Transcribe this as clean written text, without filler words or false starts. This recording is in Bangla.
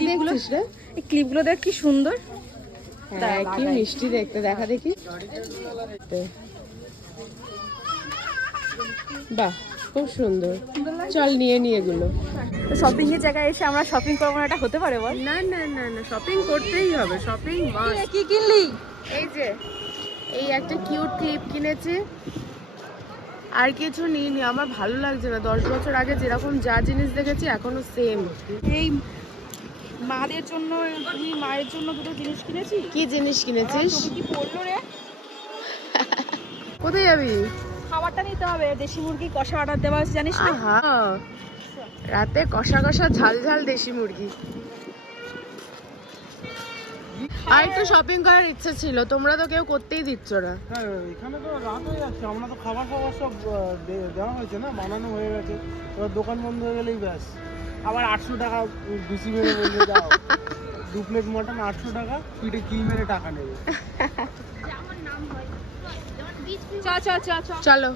ক্লিপগুলো রে, এই ক্লিপগুলো দেখ কি সুন্দর। হ্যাঁ কি মিষ্টি দেখতে, দেখা দেখি। বাহ খুব সুন্দর, চল নিয়ে নিয়ে এগুলো। শপিং এর জায়গায় এসে আমরা শপিং করবো না, এটা হতে পারে বল? না না না না, শপিং করতেই হবে, শপিং মাস্ট। কি কিনলি? এই যে এই একটা কিউট ক্লিপ কিনেছি, আর কিছু নিইনি, আমার ভালো লাগছে না। 10 বছর আগে যেরকম যা জিনিস দেখেছি এখনো সেম। এই মাদের জন্য, তুমি মায়ের জন্য দুটো জিনিস কিনেছি। কি জিনিস কিনেছিস? তোকে কি পড়লো রে? কোথায় যাবি? খাবারটা নিতে হবে, দেশি মুরগি কষা অর্ডার দেওয়া আছে জানিস না? আহা, রাতে কষা কষা ঝাল ঝাল দেশি মুরগি। আর একটু শপিং করার ইচ্ছে ছিল, তোমরা তো কেউ করতেই দিচ্ছ না। হ্যাঁ এখানে তো রাত হয়ে যাচ্ছে, আমরা তো খাবার ফাবার সব দেওয়া হয়েছে না, বানানো হয়ে গেছে। এবার দোকান বন্ধ হয়ে গেলেই ব্যাস। আবার 800 টাকা বেশি মেরে বলবে যাও, 2 প্লেট মটন 800 টাকা, পিঠে কিল মেরে টাকা নেবে। চ চ চ চ চলো।